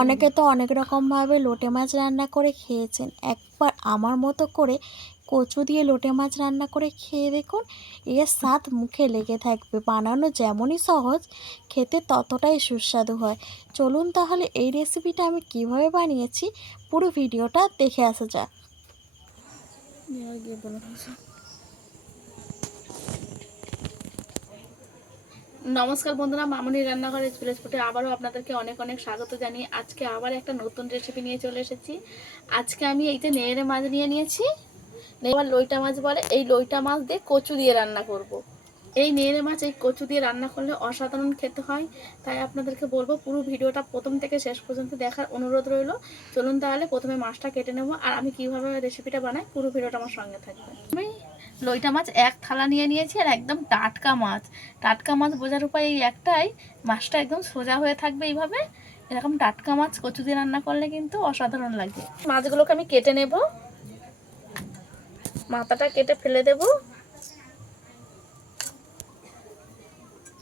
অনেকে তো অনেক রকমভাবে লোটে মাছ রান্না করে খেয়েছেন। একবার আমার মতো করে কচু দিয়ে লোটে মাছ রান্না করে খেয়ে দেখুন এর স্বাদ মুখে লেগে থাকবে। বানানো যেমনই সহজ খেতে ততটাই সুস্বাদু হয়। চলুন তাহলে এই রেসিপিটা আমি কীভাবে বানিয়েছি পুরো ভিডিওটা দেখে আসা যাক। নমস্কার বন্ধুরা মামনি রান্নাঘরে ফুটে আবারও আপনাদেরকে অনেক অনেক স্বাগত জানিয়ে আজকে আবার একটা নতুন রেসিপি নিয়ে চলে এসেছি। আজকে আমি এই যে নেড়ে মাছ নিয়ে নিয়েছি। এবার লইটা মাছ বলে, এই লইটা মাছ দিয়ে কচু দিয়ে রান্না করব। এই নেড়ে মাছ, এই কচু দিয়ে রান্না করলে অসাধারণ খেতে হয়। তাই আপনাদেরকে বলব, পুরো ভিডিওটা প্রথম থেকে শেষ পর্যন্ত দেখার অনুরোধ রইল। চলুন তাহলে প্রথমে মাছটা কেটে নেব, আর আমি কীভাবে রেসিপিটা বানাই, পুরো ভিডিওটা আমার সঙ্গে থাকবে আমি লইটা মাছ এক থালা নিয়ে নিয়েছি আর একদম টাটকা মাছ। টাটকা মাছ বোঝার উপায় এই একটাই, মাছটা একদম সোজা হয়ে থাকবে এইভাবে। এরকম টাটকা মাছ কচু দিয়ে রান্না করলে কিন্তু অসাধারণ লাগে। মাছগুলোকে আমি কেটে নেব। মাথাটা কেটে ফেলে দেব।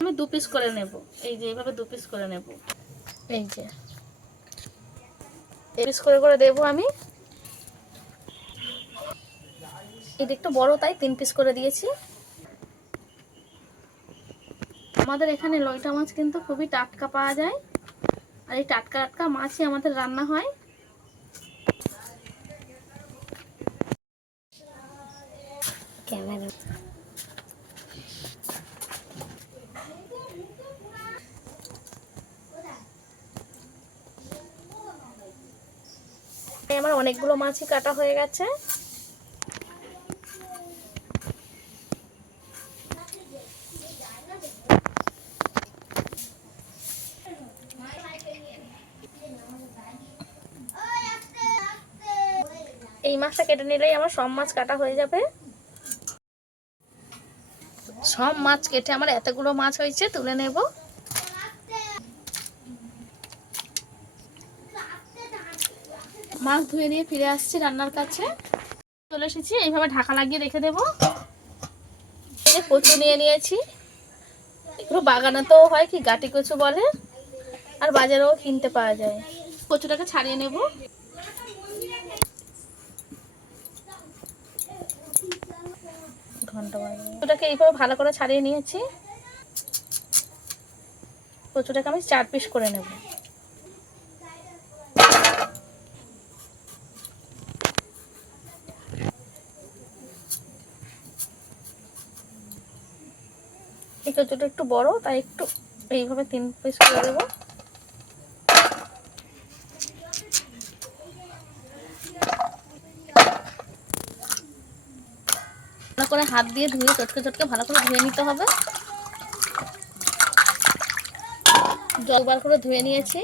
আমি দু পিস করে নেব। এই যে এইভাবে দু পিস করে নেব। এই যে। এই পিস করে করে দেবো আমি। এটা একটু বড়, তাই তিন পিস করে দিয়েছি। আমাদের এখানে লইটা মাছ কিন্তু খুবই টাটকা পাওয়া যায়। আর এই টাটকা টাটকা মাছই আমাদের রান্না হয়। আমার অনেকগুলো মাছই কাটা হয়ে গেছে। এই মাছটা কেটে নিলেই আমার সব মাছ কাটা হয়ে যাবে। সব মাছ কেটে আমার এতগুলো মাছ হয়েছে, তুলে নেব। মাছ ধুয়ে নিয়ে ফিরে আসছি রান্নার কাছে। চলে এসেছি, এইভাবে ঢাকা লাগিয়ে রেখে দেবো। কচু নিয়ে নিয়েছি। এগুলো বাগানেতেও হয় কি, গাটি কচু বলে, আর বাজারেও কিনতে পাওয়া যায়। কচুটাকে ছাড়িয়ে নেব। ঘণ্টা এইভাবে ভালো করে ছাড়িয়ে নিয়েছি। কচুটাকে আমি চার পিস করে নেব। এই কচুটা একটু বড়, তাই একটু এইভাবে তিন পিস করে দেবো ভালো করে হাত দিয়ে ধুয়ে, চটকে চটকে ভালো করে ধুয়ে নিতে হবে। জল বার করে ধুয়ে নিয়েছি।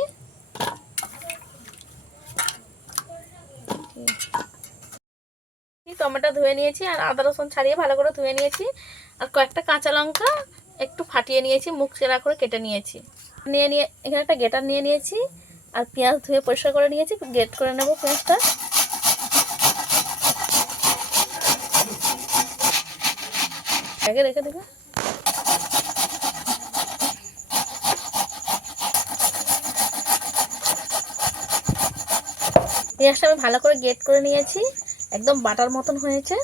টমেটো ধুয়ে নিয়েছি আর আদা রসুন ছাড়িয়ে ভালো করে ধুয়ে নিয়েছি। আর কয়েকটা কাঁচা লঙ্কা একটু ফাটিয়ে নিয়েছি, মুখ চেরা করে কেটে নিয়েছি। নিয়ে নিয়ে, এখানে একটা গেটার নিয়ে নিয়েছি। আর পেঁয়াজ ধুয়ে পরিষ্কার করে নিয়েছি গেট করে নেব পেঁয়াজটা। আগে রেখে পেঁয়াজটা আমি ভালো করে গেট করে নিয়েছি, একদম বাটার মতন হয়েছে।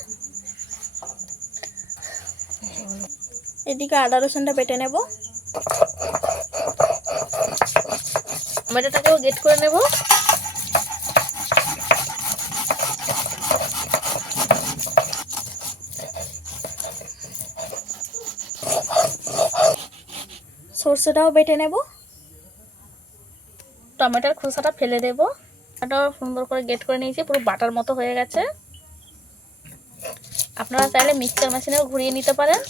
এদিকে আদা রসুনটা বেটে নেব। টমেটোটাকেও গেট করে নেব। সর্ষেটাও বেটে নেব। টমেটোর খোসাটা ফেলে দেব। এটাও সুন্দর করে গেট করে নিয়েছি পুরো বাটার মতো হয়ে গেছে। আপনারা চাইলে মিক্সচার মেশিনেও ঘুরিয়ে নিতে পারেন।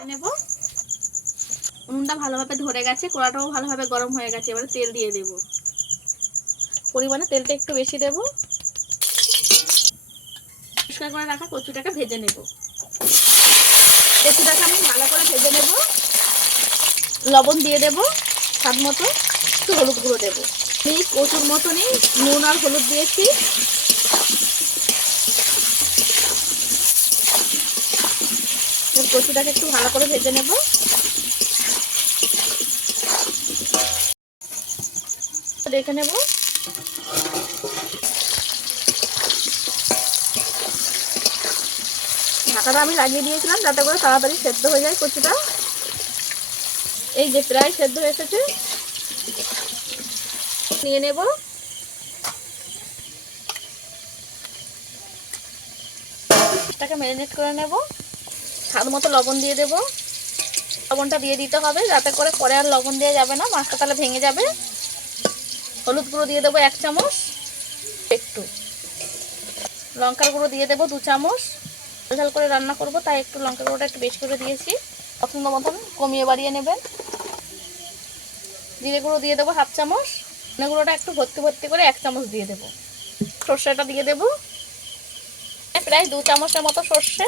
নেব। উনুনটা ভালোভাবে ধরে গেছে কড়াটাও ভালোভাবে গরম হয়ে গেছে এবারে তেল দিয়ে দেব। পরিমাণে তেলটা একটু বেশি দেব। পরিষ্কার করে রাখা কচুটাকে ভেজে নেব। কচুটাকে আমি ভালো করে ভেজে নেব। লবণ দিয়ে দেব, স্বাদ মতো একটু হলুদ গুঁড়ো দেবো। আমি কচুর মতনই নুন আর হলুদ দিয়েছি। কচুটাকে একটু ভালো করে ভেজে নেব। দেখে নেব। ঢাকাটা আমি লাগিয়ে দিয়েছিলাম, যাতে করে তাড়াতাড়ি সেদ্ধ হয়ে যায় কচুটা। এই যে প্রায় সেদ্ধ হয়ে এসেছে। নিয়ে নেব। এটাকে ম্যারিনেট করে নেব। স্বাদ মতো লবণ দিয়ে দেব। লবণটা দিয়ে দিতে হবে, যাতে করে পরে আর লবণ দেওয়া যাবে না, মাছটা তাহলে ভেঙে যাবে। হলুদ গুঁড়ো দিয়ে দেবো এক চামচ, একটু। লঙ্কার গুঁড়ো দিয়ে দেবো দু চামচ। ঝাল করে রান্না করব, তাই একটু লঙ্কা গুঁড়োটা একটু বেশি করে দিয়েছি। পছন্দ মতন কমিয়ে বাড়িয়ে নেবেন। জিরে গুঁড়ো দিয়ে দেবো হাফ চামচ। ধনে গুঁড়োটা একটু ভর্তি ভর্তি করে এক চামচ দিয়ে দেবো। সর্ষেটা দিয়ে দেবো। প্রায় দু চামচের মতো সর্ষে।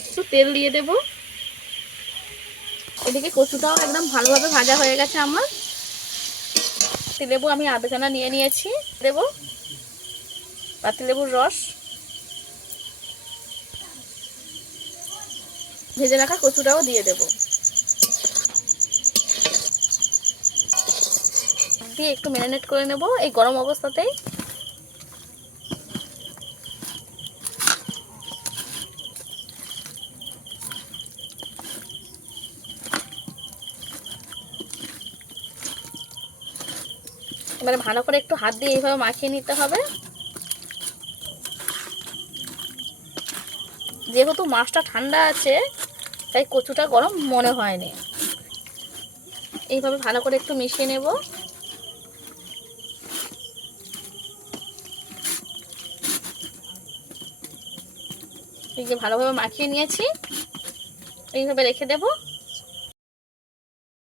একটু তেল দিয়ে দেবো। এদিকে কচুটাও একদম ভালোভাবে ভাজা হয়ে গেছে আমার। পাতিলেবু আমি আধখানা নিয়ে নিয়েছি। দেবো? পাতিলেবুর রস। ভেজে রাখা কচুটাও দিয়ে দেব। দিয়ে একটু ম্যারিনেট করে নেব এই গরম অবস্থাতেই। এবারে ভালো করে একটু হাত দিয়ে এইভাবে মাখিয়ে নিতে হবে। যেহেতু মাছটা ঠান্ডা আছে, তাই কচুটা গরম মনে হয়নি। এইভাবে ভালো করে একটু মিশিয়ে নেব। এই যে ভালোভাবে মাখিয়ে নিয়েছি, এইভাবে রেখে দেব।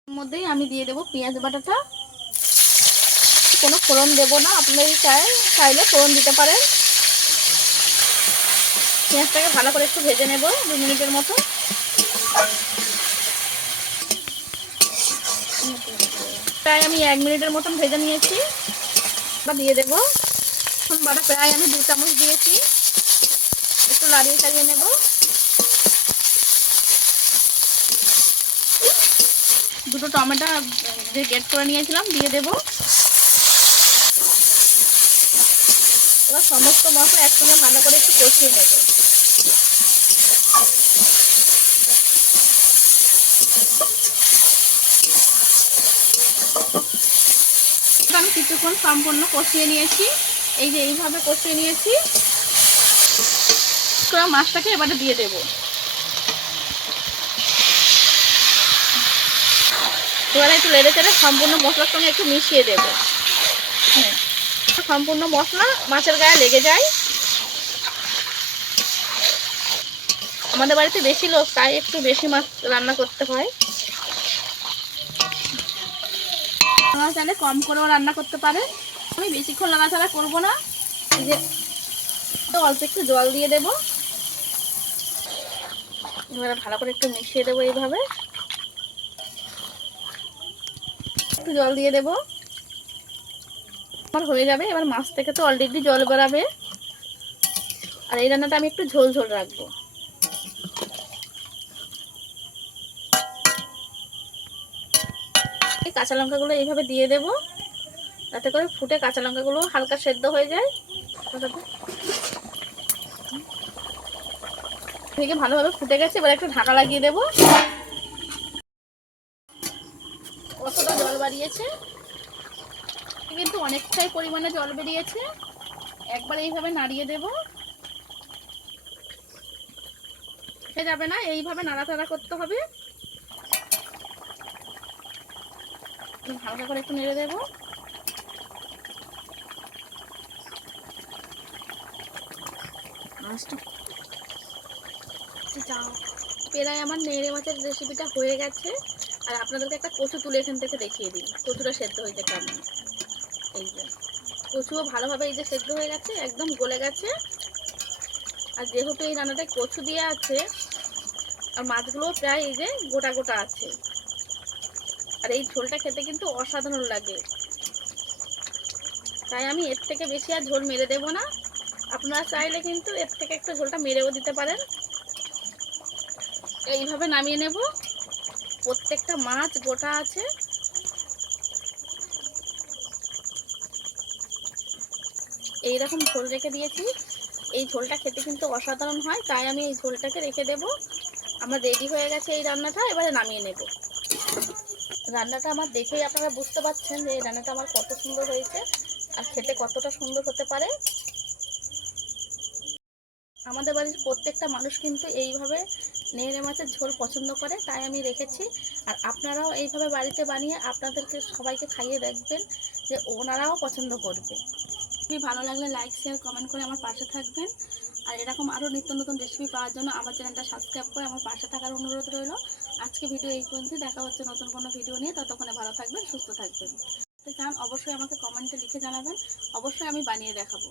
মধ্যেই আমি দিয়ে দেব পেঁয়াজ বাটাটা। কোনো ফোড়ন দেব না। আপনারা চাই চাইলে ফোড়ন দিতে পারেন। পেঁয়াজটাকে ভালো করে একটু ভেজে নেব দু মিনিটের মতো। প্রায় আমি এক মিনিটের মতন ভেজে নিয়েছি। বা দিয়ে দেবো। বাটা প্রায় আমি দু চামচ দিয়েছি। একটু লাড়িয়ে চালিয়ে নেব। দুটো টমেটো যে গেট করে নিয়েছিলাম, দিয়ে দেবো। এবার সমস্ত মশলা একসঙ্গে ভালো করে একটু কষিয়ে নেব। আমি কিছুক্ষণ সম্পূর্ণ কষিয়ে নিয়েছি। এই যে এইভাবে কষিয়ে নিয়েছি। মাছটাকে এবারে দিয়ে দেব। এবারে একটু লেড়ে চেড়ে সম্পূর্ণ মশলার সঙ্গে একটু মিশিয়ে দেবো। হ্যাঁ। সম্পূর্ণ মশলা মাছের গায়ে লেগে যায়। আমাদের বাড়িতে বেশি লোক, তাই একটু বেশি মাছ রান্না করতে হয়। আপনারা চাইলে কম করেও রান্না করতে পারে। আমি বেশিক্ষণ নাড়াচাড়া করব না। যে অল্প একটু জল দিয়ে দেব। এবারে ভালো করে একটু মিশিয়ে দেবো এইভাবে। একটু জল দিয়ে দেবো। আমার হয়ে যাবে, এবার মাছ থেকে তো অলরেডি জল বেরাবে। আর এই রান্নাটা আমি একটু ঝোল ঝোল রাখব। কাঁচা লঙ্কাগুলো এইভাবে দিয়ে দেব, যাতে করে ফুটে কাঁচা লঙ্কাগুলো হালকা সেদ্ধ হয়ে যায়। থেকে ভালোভাবে ফুটে গেছে, এবার একটু ঢাকা লাগিয়ে দেব কতটা জল বাড়িয়েছে কিন্তু অনেকটাই পরিমাণে জল বেরিয়েছে। একবার এইভাবে নাড়িয়ে দেব। হয়ে যাবে না, এইভাবে নাড়াচাড়া করতে হবে। হালকা করে একটু নেড়ে দেব। প্রায় আমার নেড়ে মাছের রেসিপিটা হয়ে গেছে। আর আপনাদেরকে একটা কচু তুলে এখান থেকে দেখিয়ে দিই। কচুটা সেদ্ধ হয়েছে কেমন? এই যে, কচুও ভালোভাবে এই যে সেদ্ধ হয়ে গেছে, একদম গলে গেছে। আর যেহেতু এই রান্নাটায় কচু দিয়ে আছে, আর মাছগুলোও প্রায় এই যে গোটা গোটা আছে। আর এই ঝোলটা খেতে কিন্তু অসাধারণ লাগে। তাই আমি এর থেকে বেশি আর ঝোল মেরে দেব না। আপনারা চাইলে কিন্তু এর থেকে একটু ঝোলটা মেরেও দিতে পারেন। এইভাবে নামিয়ে নেব। প্রত্যেকটা মাছ গোটা আছে। এইরকম ঝোল রেখে দিয়েছি। এই ঝোলটা খেতে কিন্তু অসাধারণ হয়, তাই আমি এই ঝোলটাকে রেখে দেব। আমার রেডি হয়ে গেছে এই রান্নাটা, এবারে নামিয়ে নেব। রান্নাটা আমার দেখেই আপনারা বুঝতে পারছেন যে এই রান্নাটা আমার কত সুন্দর হয়েছে আর খেতে কতটা সুন্দর হতে পারে। আমাদের বাড়ির প্রত্যেকটা মানুষ কিন্তু এইভাবে নেড়ে মাছের ঝোল পছন্দ করে, তাই আমি রেখেছি। আর আপনারাও এইভাবে বাড়িতে বানিয়ে আপনাদেরকে সবাইকে খাইয়ে দেখবেন যে ওনারাও পছন্দ করবে। খুবই ভালো লাগলে লাইক শেয়ার কমেন্ট করে আমার পাশে থাকবেন। আর এরকম আরও নিত্য নতুন রেসিপি পাওয়ার জন্য আমার চ্যানেলটা সাবস্ক্রাইব করে আমার পাশে থাকার অনুরোধ রইল। আজকে ভিডিও এই পর্যন্ত দেখা হচ্ছে নতুন কোনো ভিডিও নিয়ে। ততক্ষণে ভালো থাকবেন, সুস্থ থাকবেন। চান অবশ্যই আমাকে কমেন্টে লিখে জানাবেন। অবশ্যই আমি বানিয়ে দেখাবো।